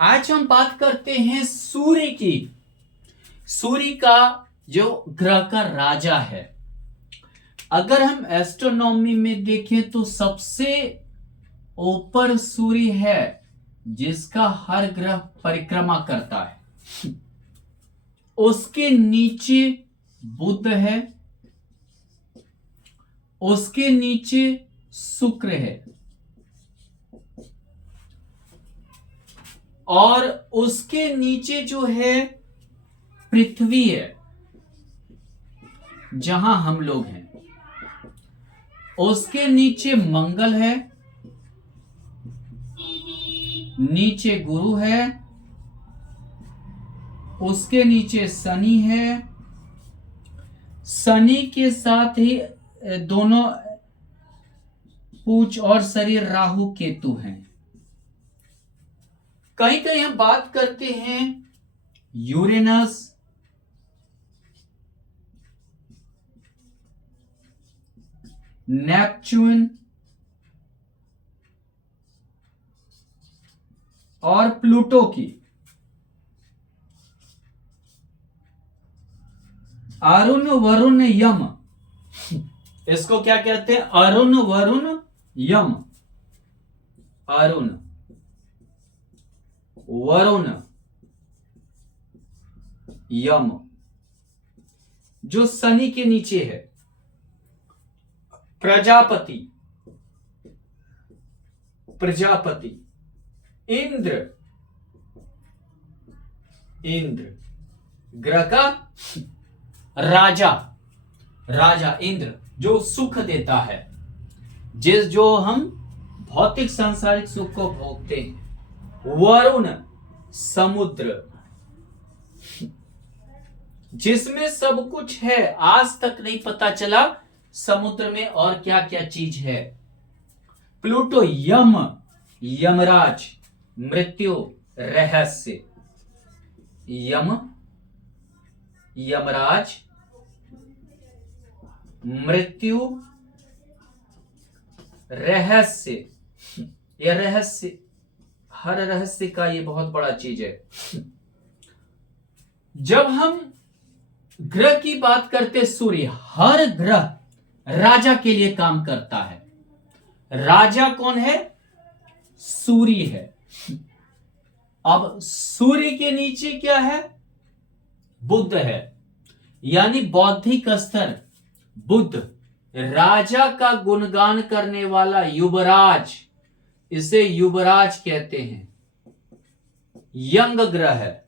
आज हम बात करते हैं सूर्य की। सूर्य का जो ग्रह का राजा है, अगर हम एस्ट्रोनॉमी में देखें तो सबसे ऊपर सूर्य है जिसका हर ग्रह परिक्रमा करता है। उसके नीचे बुध है, उसके नीचे शुक्र है और उसके नीचे जो है पृथ्वी है जहां हम लोग हैं। उसके नीचे मंगल है, नीचे गुरु है, उसके नीचे शनि है, शनि के साथ ही दोनों पूंछ और शरीर राहु केतु हैं। कहीं कहीं हम बात करते हैं यूरेनस, नेपच्यून और प्लूटो की। अरुण वरुण यम, इसको क्या कहते हैं? अरुण वरुण यम। अरुण वरुण यम जो शनि के नीचे है। प्रजापति, प्रजापति, इंद्र, इंद्र ग्रह का राजा, राजा इंद्र जो सुख देता है, जो हम भौतिक सांसारिक सुख को भोगते हैं। वरुण समुद्र, जिसमें सब कुछ है, आज तक नहीं पता चला समुद्र में और क्या क्या चीज है। प्लूटो यम, यमराज, मृत्यु, रहस्य। यम, यमराज, मृत्यु, रहस्य। यह रहस्य, हर रहस्य का ये बहुत बड़ा चीज है। जब हम ग्रह की बात करते, सूर्य, हर ग्रह राजा के लिए काम करता है। राजा कौन है? सूर्य है। अब सूर्य के नीचे क्या है? बुध है, यानी बौद्धिक स्तर। बुध राजा का गुणगान करने वाला युवराज, इसे युवराज कहते हैं। यंग ग्रह है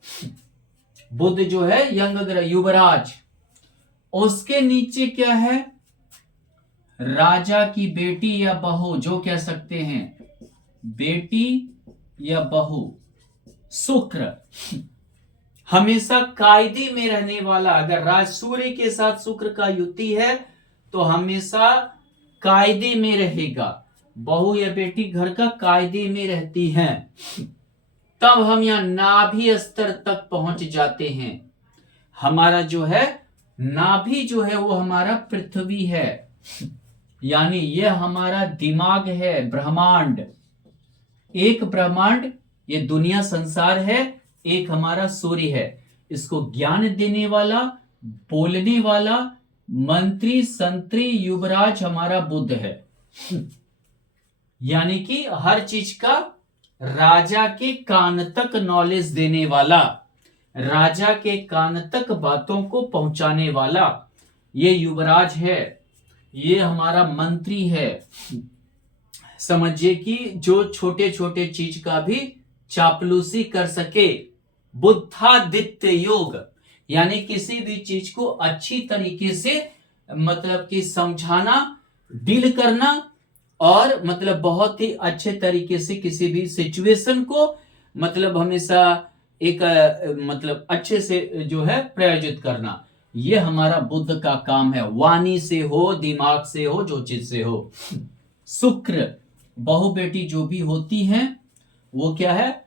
बुध, जो है यंग ग्रह, युवराज। उसके नीचे क्या है? राजा की बेटी या बहू, जो कह सकते हैं बेटी या बहू, शुक्र। हमेशा कायदे में रहने वाला। अगर राज सूर्य के साथ शुक्र का युति है तो हमेशा कायदे में रहेगा। बहू या बेटी घर का कायदे में रहती हैं, तब हम यहां नाभि स्तर तक पहुंच जाते हैं। हमारा जो है नाभि जो है वो हमारा पृथ्वी है, यानी यह हमारा दिमाग है, ब्रह्मांड। एक ब्रह्मांड, ये दुनिया संसार है, एक हमारा सूर्य है। इसको ज्ञान देने वाला, बोलने वाला, मंत्री, संतरी, युवराज हमारा बुध है। यानी कि हर चीज का राजा के कान तक नॉलेज देने वाला, राजा के कान तक बातों को पहुंचाने वाला, ये युवराज है। ये हमारा मंत्री है। समझिए कि जो छोटे छोटे चीज का भी चापलूसी कर सके। बुद्धादित्य योग, यानी किसी भी चीज को अच्छी तरीके से मतलब कि समझाना, डील करना, और मतलब बहुत ही अच्छे तरीके से किसी भी सिचुएशन को मतलब हमेशा एक मतलब अच्छे से जो है प्रायोजित करना। यह हमारा बुद्ध का काम है। वाणी से हो, दिमाग से हो, जो चीज से हो। शुक्र, बहू बेटी जो भी होती हैं वो क्या है?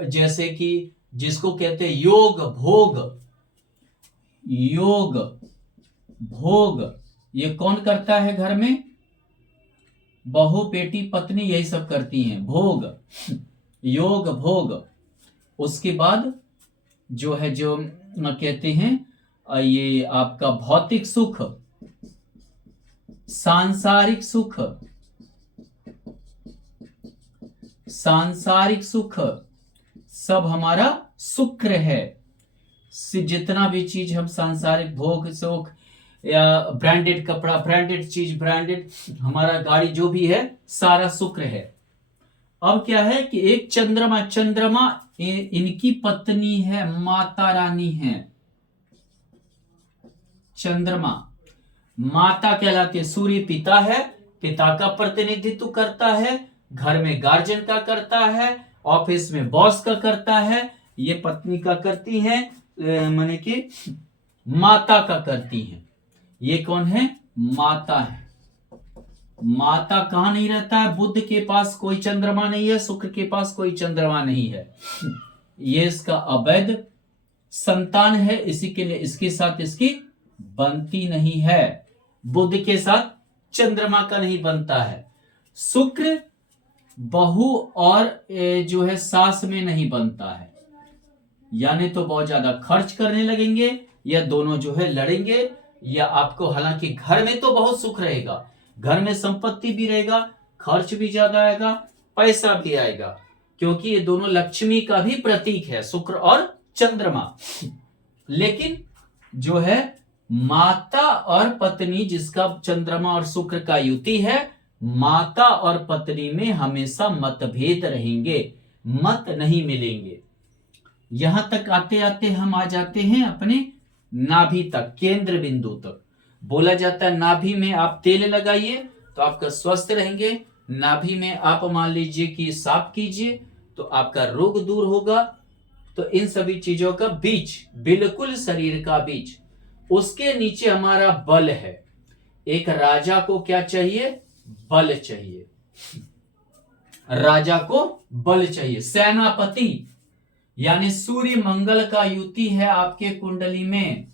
जैसे कि जिसको कहते हैं योग भोग, योग भोग, ये कौन करता है घर में? बहू बेटी पत्नी यही सब करती हैं। भोग, योग भोग, उसके बाद जो है जो कहते हैं ये आपका भौतिक सुख, सांसारिक सुख, सांसारिक सुख सब हमारा शुक्र है। जितना भी चीज हम सांसारिक भोग सुख या ब्रांडेड कपड़ा, ब्रांडेड चीज, ब्रांडेड हमारा गाड़ी जो भी है सारा शुक्र है। अब क्या है कि एक चंद्रमा, चंद्रमा इनकी पत्नी है, माता रानी है। चंद्रमा माता कहलाती है, सूर्य पिता है, पिता का प्रतिनिधित्व करता है, घर में गार्जियन का करता है, ऑफिस में बॉस का करता है, ये पत्नी का करती है, माने कि माता का करती है। ये कौन है? माता है। माता कहां नहीं रहता है? बुध के पास कोई चंद्रमा नहीं है, शुक्र के पास कोई चंद्रमा नहीं है। ये इसका अवैध संतान है, इसी के लिए इसके साथ इसकी बनती नहीं है। बुध के साथ चंद्रमा का नहीं बनता है। शुक्र बहू और जो है सास में नहीं बनता है, यानी तो बहुत ज्यादा खर्च करने लगेंगे, या दोनों जो है लड़ेंगे, या आपको हालांकि घर में तो बहुत सुख रहेगा, घर में संपत्ति भी रहेगा, खर्च भी ज्यादा आएगा, पैसा भी आएगा, क्योंकि ये दोनों लक्ष्मी का भी प्रतीक है, शुक्र और चंद्रमा। लेकिन जो है माता और पत्नी, जिसका चंद्रमा और शुक्र का युति है, माता और पत्नी में हमेशा मतभेद रहेंगे, मत नहीं मिलेंगे। यहां तक आते आते हम आ जाते हैं अपने नाभि तक, केंद्र बिंदु तक। बोला जाता है नाभि में आप तेल लगाइए तो आपका स्वस्थ रहेंगे, नाभि में आप मान लीजिए कि साफ कीजिए तो आपका रोग दूर होगा। तो इन सभी चीजों का बीज, बिल्कुल शरीर का बीज, उसके नीचे हमारा बल है। एक राजा को क्या चाहिए? बल चाहिए। राजा को बल चाहिए। सेनापति यानी सूर्य मंगल का युति है आपके कुंडली में,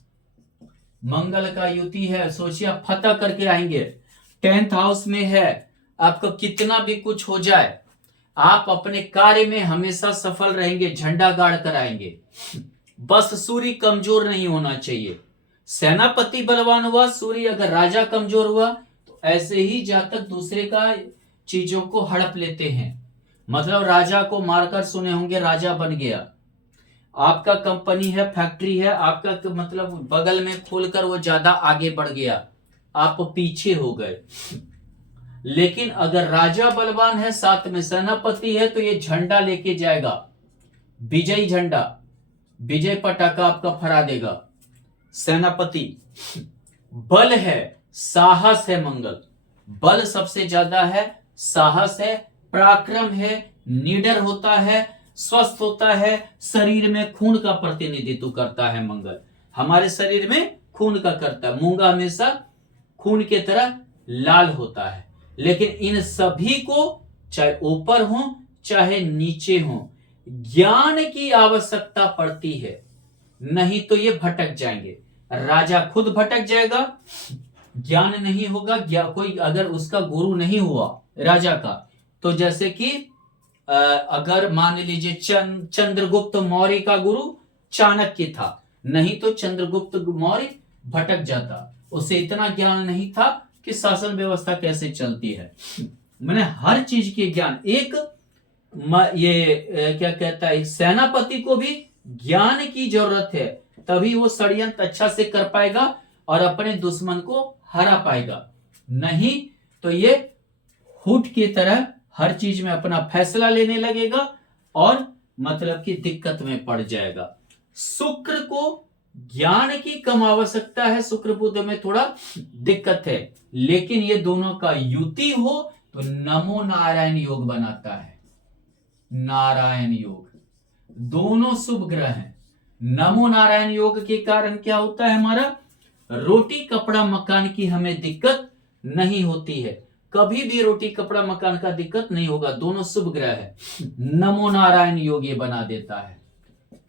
मंगल का युति है। सोचिए आप फतह करके आएंगे, 10th हाउस में है, आपको कितना भी कुछ हो जाए, आप अपने कार्य में हमेशा सफल रहेंगे, झंडा गाड़ कर आएंगे। बस सूर्य कमजोर नहीं होना चाहिए। सेनापति बलवान हुआ, सूर्य अगर राजा कमजोर हुआ तो ऐसे ही जातक दूसरे का चीजों को हड़प लेते हैं। मतलब राजा को मारकर सुने होंगे राजा बन गया। आपका कंपनी है, फैक्ट्री है, आपका मतलब बगल में खोलकर वो ज्यादा आगे बढ़ गया, आप पीछे हो गए। लेकिन अगर राजा बलवान है, साथ में सेनापति है, तो ये झंडा लेके जाएगा, विजयी झंडा, विजय पटाखा आपका फहरा देगा। सेनापति बल है, साहस है। मंगल बल सबसे ज्यादा है, साहस है, पराक्रम है, निडर होता है, स्वस्थ होता है, शरीर में खून का प्रतिनिधित्व करता है। मंगल हमारे शरीर में खून का करता है। मूंगा हमेशा खून के तरह लाल होता है। लेकिन इन सभी को चाहे ऊपर हो चाहे नीचे हो, ज्ञान की आवश्यकता पड़ती है, नहीं तो ये भटक जाएंगे। राजा खुद भटक जाएगा, ज्ञान नहीं होगा, कोई अगर उसका गुरु नहीं हुआ राजा का, तो जैसे कि अगर मान लीजिए चंद्रगुप्त मौर्य का गुरु चाणक्य था, नहीं तो चंद्रगुप्त मौर्य भटक जाता, उसे इतना ज्ञान नहीं था कि शासन व्यवस्था कैसे चलती है। मैंने हर चीज के ज्ञान, एक ये क्या कहता है, एक सेनापति को भी ज्ञान की जरूरत है, तभी वो षड्यंत्र अच्छा से कर पाएगा और अपने दुश्मन को हरा पाएगा। नहीं तो ये हुट की तरह हर चीज में अपना फैसला लेने लगेगा और मतलब कि दिक्कत में पड़ जाएगा। शुक्र को ज्ञान की कम आवश्यकता है, शुक्र बुध में थोड़ा दिक्कत है, लेकिन ये दोनों का युति हो तो नमो नारायण योग बनाता है। नारायण योग, दोनों शुभ ग्रह हैं। नमो नारायण योग के कारण क्या होता है, हमारा रोटी कपड़ा मकान की हमें दिक्कत नहीं होती है, कभी भी रोटी कपड़ा मकान का दिक्कत नहीं होगा, दोनों शुभ ग्रह है। नमो नारायण योग ये बना देता है।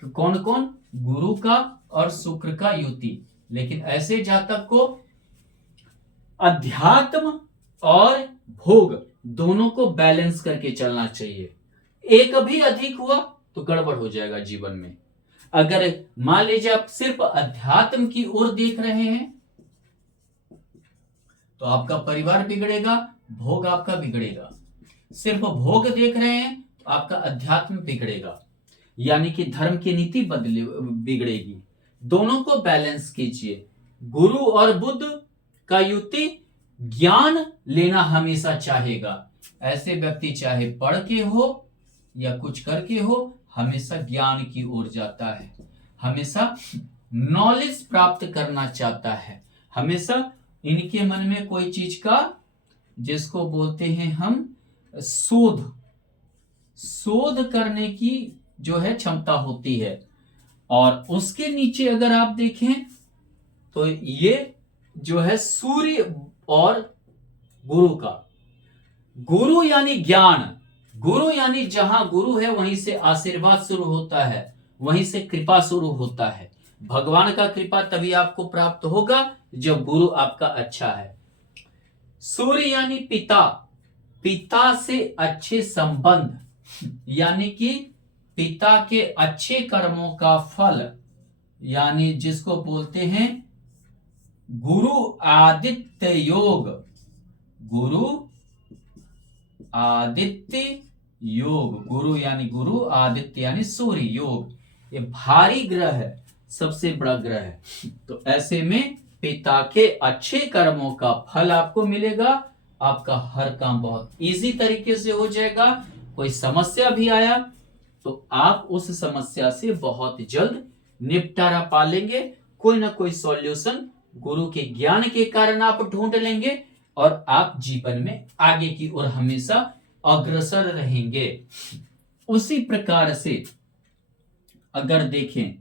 तो कौन कौन? गुरु का और शुक्र का युति। लेकिन ऐसे जातक को अध्यात्म और भोग दोनों को बैलेंस करके चलना चाहिए। एक भी अधिक हुआ तो गड़बड़ हो जाएगा जीवन में। अगर मान लीजिए आप सिर्फ अध्यात्म की ओर देख रहे हैं तो आपका परिवार बिगड़ेगा, भोग आपका बिगड़ेगा। सिर्फ भोग देख रहे हैं तो आपका अध्यात्म बिगड़ेगा, यानी कि धर्म की नीति बिगड़ेगी। दोनों को बैलेंस कीजिए। गुरु और बुद्ध का युति ज्ञान लेना हमेशा चाहेगा। ऐसे व्यक्ति चाहे पढ़ के हो या कुछ करके हो, हमेशा ज्ञान की ओर जाता है, हमेशा नॉलेज प्राप्त करना चाहता है। हमेशा इनके मन में कोई चीज का, जिसको बोलते हैं हम शोध करने की जो है क्षमता होती है। और उसके नीचे अगर आप देखें तो ये जो है सूर्य और गुरु का, गुरु यानी ज्ञान, गुरु यानी जहां गुरु है वहीं से आशीर्वाद शुरू होता है, वहीं से कृपा शुरू होता है। भगवान का कृपा तभी आपको प्राप्त होगा जब गुरु आपका अच्छा है। सूर्य यानी पिता, पिता से अच्छे संबंध, यानी कि पिता के अच्छे कर्मों का फल, यानी जिसको बोलते हैं गुरु आदित्य योग। गुरु आदित्य योग, गुरु यानी गुरु, आदित्य यानी सूर्य, योग ये भारी ग्रह है, सबसे बड़ा ग्रह है। तो ऐसे में पिता के अच्छे कर्मों का फल आपको मिलेगा। आपका हर काम बहुत इजी तरीके से हो जाएगा। कोई समस्या भी आया तो आप उस समस्या से बहुत जल्द निपटारा पा लेंगे। कोई ना कोई सॉल्यूशन गुरु के ज्ञान के कारण आप ढूंढ लेंगे और आप जीवन में आगे की ओर हमेशा अग्रसर रहेंगे। उसी प्रकार से अगर देखें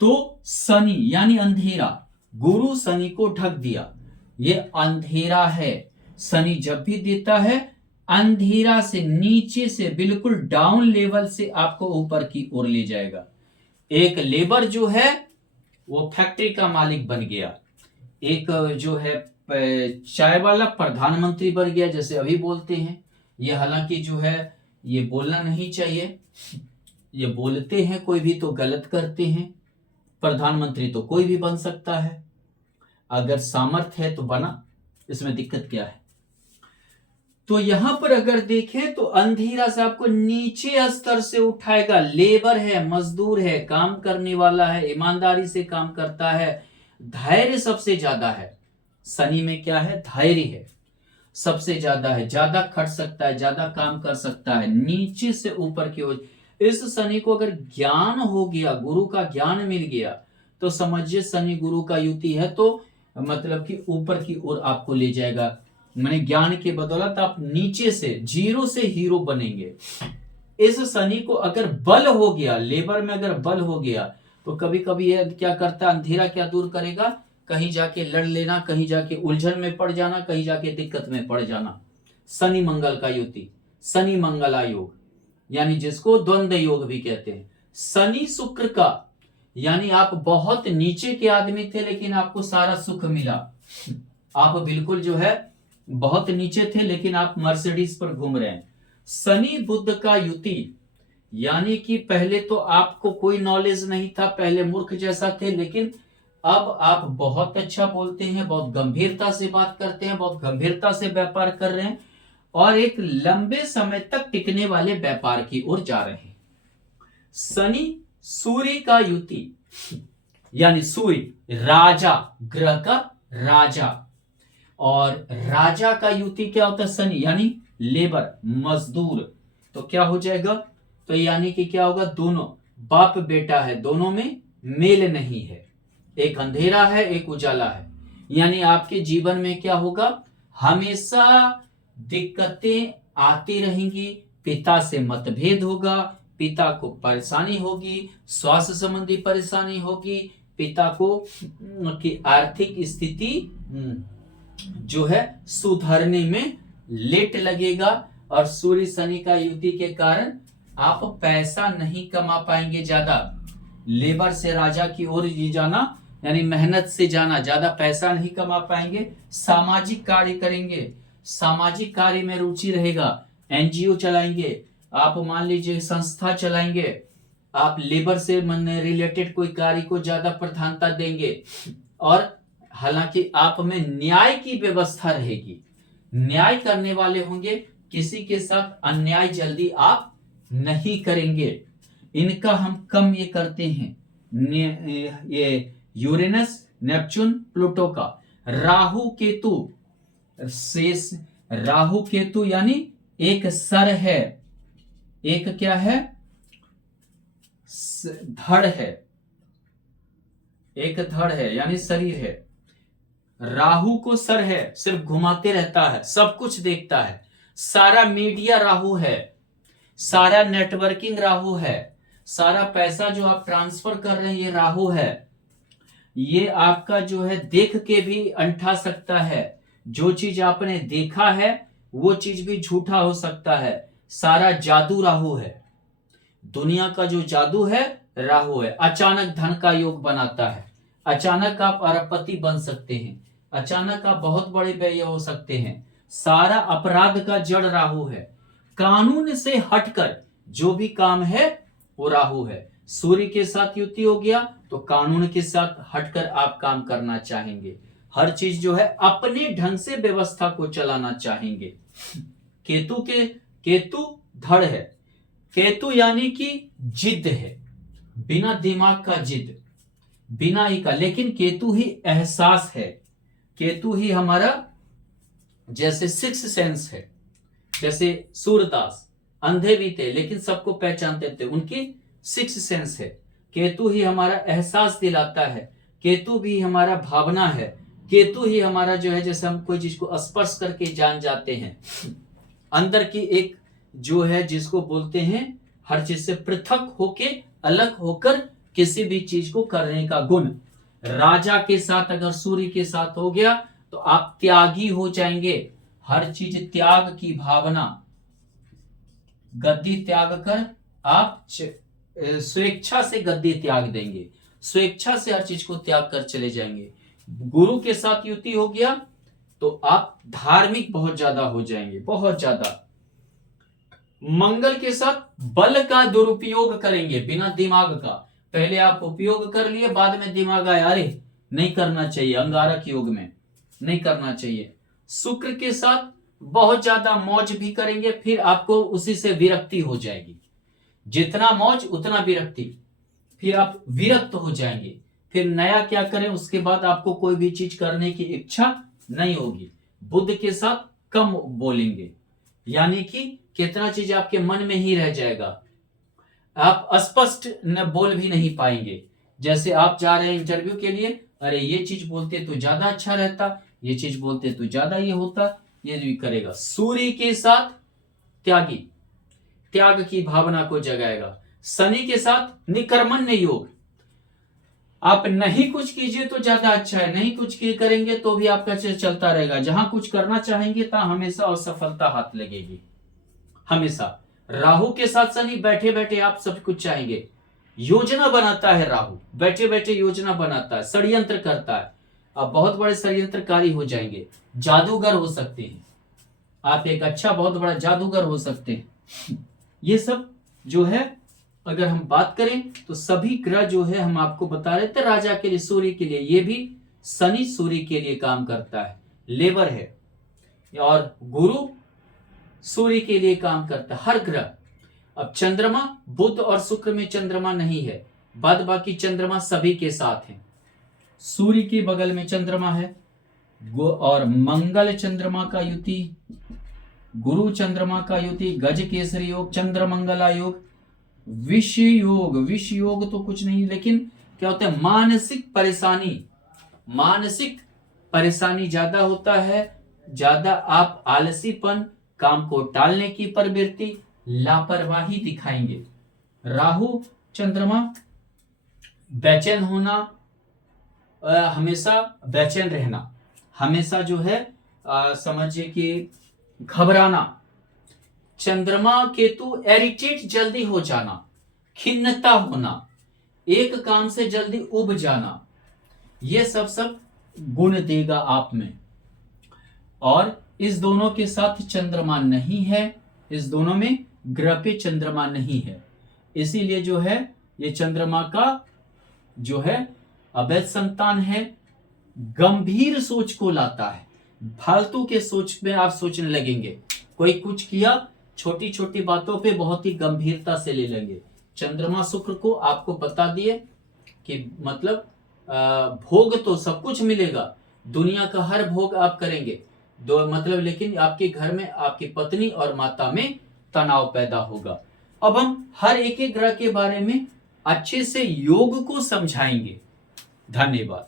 तो शनि यानी अंधेरा, गुरु शनि को ढक दिया, ये अंधेरा है। शनि जब भी देता है अंधेरा से, नीचे से बिल्कुल डाउन लेवल से आपको ऊपर की ओर ले जाएगा। एक लेबर जो है वो फैक्ट्री का मालिक बन गया, एक जो है चाय वाला प्रधानमंत्री बन गया, जैसे अभी बोलते हैं। ये हालांकि जो है ये बोलना नहीं चाहिए, ये बोलते हैं कोई भी तो गलत करते हैं। प्रधानमंत्री तो कोई भी बन सकता है, अगर सामर्थ्य है तो बना, इसमें दिक्कत क्या है। तो यहां पर अगर देखें तो अंधेरा से आपको नीचे स्तर से उठाएगा। लेबर है, मजदूर है, काम करने वाला है, ईमानदारी से काम करता है, धैर्य सबसे ज्यादा है। शनि में क्या है? धैर्य है, सबसे ज्यादा है, ज्यादा खट सकता है, ज्यादा काम कर सकता है, नीचे से ऊपर की ओर। इस शनि को अगर ज्ञान हो गया, गुरु का ज्ञान मिल गया, तो समझिए शनि गुरु का युति है, तो मतलब कि ऊपर की ओर आपको ले जाएगा। मैंने ज्ञान के बदौलत आप नीचे से, जीरो से हीरो बनेंगे। इस शनि को अगर बल हो गया, लेबर में अगर बल हो गया, तो कभी कभी यह क्या करता है, अंधेरा क्या दूर करेगा, कहीं जाके लड़ लेना, कहीं जाके उलझन में पड़ जाना, कहीं जाके दिक्कत में पड़ जाना। शनि मंगल का युति, शनि मंगला योग, यानी जिसको द्वंद्व योग भी कहते हैं। शनि शुक्र का, यानी आप बहुत नीचे के आदमी थे लेकिन आपको सारा सुख मिला। आप बिल्कुल जो है बहुत नीचे थे लेकिन आप मर्सिडीज पर घूम रहे हैं। शनि बुध का युति, यानी कि पहले तो आपको कोई नॉलेज नहीं था, पहले मूर्ख जैसा थे, लेकिन अब आप बहुत अच्छा बोलते हैं, बहुत गंभीरता से बात करते हैं, बहुत गंभीरता से व्यापार कर रहे हैं और एक लंबे समय तक टिकने वाले व्यापार की ओर जा रहे हैं। शनि सूर्य का युति, यानी सूर्य राजा, ग्रह का राजा, और राजा का युति क्या होता है? शनि, यानी लेबर, मजदूर। तो क्या हो जाएगा? तो यानी कि क्या होगा, दोनों बाप बेटा है, दोनों में मेल नहीं है, एक अंधेरा है एक उजाला है। यानी आपके जीवन में क्या होगा, हमेशा दिक्कतें आती रहेंगी, पिता से मतभेद होगा, पिता को परेशानी होगी, स्वास्थ्य संबंधी परेशानी होगी, पिता को की आर्थिक स्थिति जो है सुधरने में लेट लगेगा। और सूर्य शनि का युति के कारण आप पैसा नहीं कमा पाएंगे ज्यादा। लेबर से राजा की ओर जाना, यानी मेहनत से जाना, ज्यादा पैसा नहीं कमा पाएंगे। सामाजिक कार्य करेंगे, सामाजिक कार्य में रुचि रहेगा, एनजीओ चलाएंगे, आप मान लीजिए संस्था चलाएंगे, आप लेबर से रिलेटेड कोई कार्य को ज्यादा प्रधानता देंगे, और हालांकि आप में न्याय की व्यवस्था रहेगी, न्याय करने वाले होंगे, किसी के साथ अन्याय जल्दी आप नहीं करेंगे। इनका हम कम ये करते हैं, ये यूरेनस, नेपच्यून, प्लूटो का। राहु केतु शेष, राहु केतु यानी एक सर है, एक क्या है, धड़ है, एक धड़ है यानी शरीर है। राहु को सर है, सिर्फ घुमाते रहता है, सब कुछ देखता है, सारा मीडिया राहु है, सारा नेटवर्किंग राहु है, सारा पैसा जो आप ट्रांसफर कर रहे हैं ये राहु है। ये आपका जो है देख के भी अंठा सकता है, जो चीज आपने देखा है वो चीज भी झूठा हो सकता है। सारा जादू राहु है, दुनिया का जो जादू है राहु है। अचानक धन का योग बनाता है, अचानक आप अरबपति बन सकते हैं, अचानक आप बहुत बड़े व्यय हो सकते हैं। सारा अपराध का जड़ राहु है। कानून से हटकर जो भी काम है वो राहु है। सूर्य के साथ युति हो गया तो कानून के साथ हटकर आप काम करना चाहेंगे, हर चीज जो है अपने ढंग से व्यवस्था को चलाना चाहेंगे। केतु धड़ है, केतु यानी कि जिद है, बिना दिमाग का जिद, बिना ही का, लेकिन केतु ही एहसास है, केतु ही हमारा जैसे सिक्स सेंस है। जैसे सूरदास अंधे भी थे लेकिन सबको पहचानते थे, उनकी सिक्स सेंस है। केतु ही हमारा एहसास दिलाता है, केतु भी हमारा भावना है, केतु ही हमारा जो है, जैसे हम कोई चीज को स्पर्श करके जान जाते हैं, अंदर की एक जो है जिसको बोलते हैं हर चीज से पृथक होके, अलग होकर किसी भी चीज को करने का गुण। राजा के साथ अगर सूर्य के साथ हो गया तो आप त्यागी हो जाएंगे, हर चीज त्याग की भावना, गद्दी त्याग कर आप स्वेच्छा से गद्दी त्याग देंगे, स्वेच्छा से हर चीज को त्याग कर चले जाएंगे। गुरु के साथ युति हो गया तो आप धार्मिक बहुत ज्यादा हो जाएंगे, बहुत ज्यादा। मंगल के साथ बल का दुरुपयोग करेंगे, बिना दिमाग का। पहले आप उपयोग कर लिए, बाद में दिमाग आया, अरे नहीं करना चाहिए, अंगारक योग में नहीं करना चाहिए। शुक्र के साथ बहुत ज्यादा मौज भी करेंगे, फिर आपको उसी से विरक्ति हो जाएगी, जितना मौज उतना विरक्ति, फिर आप विरक्त हो जाएंगे, फिर नया क्या करें, उसके बाद आपको कोई भी चीज करने की इच्छा नहीं होगी। बुध के साथ कम बोलेंगे, यानी कि कितना चीज आपके मन में ही रह जाएगा, आप स्पष्ट न बोल भी नहीं पाएंगे। जैसे आप जा रहे हैं इंटरव्यू के लिए, अरे ये चीज बोलते तो ज्यादा अच्छा रहता, ये चीज बोलते तो ज्यादा ये होता, ये भी करेगा। सूर्य के साथ त्यागी, त्याग की भावना को जगाएगा। शनि के साथ निकर्मण्य योग, आप नहीं कुछ कीजिए तो ज्यादा अच्छा है, नहीं कुछ करेंगे तो भी आपका चलता रहेगा। जहां कुछ करना चाहेंगे तहां हमेशा असफलता हाथ लगेगी, हमेशा। राहु के साथ शनि, बैठे बैठे आप सब कुछ चाहेंगे, योजना बनाता है राहु, बैठे बैठे योजना बनाता है, षड्यंत्र करता है, आप बहुत बड़े षड्यंत्रकारी हो जाएंगे, जादूगर हो सकते हैं, आप एक अच्छा बहुत बड़ा जादूगर हो सकते हैं। ये सब जो है अगर हम बात करें तो सभी ग्रह जो है हम आपको बता रहे थे, राजा के लिए, सूर्य के लिए, ये भी शनि सूर्य के लिए काम करता है, लेबर है, और गुरु सूर्य के लिए काम करता है, हर ग्रह। अब चंद्रमा, बुध और शुक्र में चंद्रमा नहीं है, बाद बाकी चंद्रमा सभी के साथ हैं। सूर्य के बगल में चंद्रमा है, और मंगल चंद्रमा का युति, गुरु चंद्रमा का युति, गज केसरी योग, चंद्र मंगला योग, विष योग। विष योग तो कुछ नहीं, लेकिन क्या होता है, मानसिक परेशानी, मानसिक परेशानी ज्यादा होता है, ज्यादा आप आलसीपन, काम को टालने की प्रवृत्ति, लापरवाही दिखाएंगे। राहु चंद्रमा, बेचैन होना, हमेशा बेचैन रहना, हमेशा जो है समझिए कि घबराना। चंद्रमा केतु एरिटेट, जल्दी हो जाना, खिन्नता होना, एक काम से जल्दी उब जाना, ये सब गुण देगा आप में। और इस दोनों के साथ चंद्रमा नहीं है, इस दोनों में ग्रह पे चंद्रमा नहीं है, इसीलिए जो है ये चंद्रमा का जो है अवैध संतान है, गंभीर सोच को लाता है। फालतू के सोच में आप सोचने लगेंगे, कोई कुछ किया छोटी छोटी बातों पे बहुत ही गंभीरता से ले लेंगे। चंद्रमा शुक्र को आपको बता दिए कि मतलब भोग तो सब कुछ मिलेगा, दुनिया का हर भोग आप करेंगे दो मतलब, लेकिन आपके घर में आपकी पत्नी और माता में तनाव पैदा होगा। अब हम हर एक ग्रह के बारे में अच्छे से योग को समझाएंगे। धन्यवाद।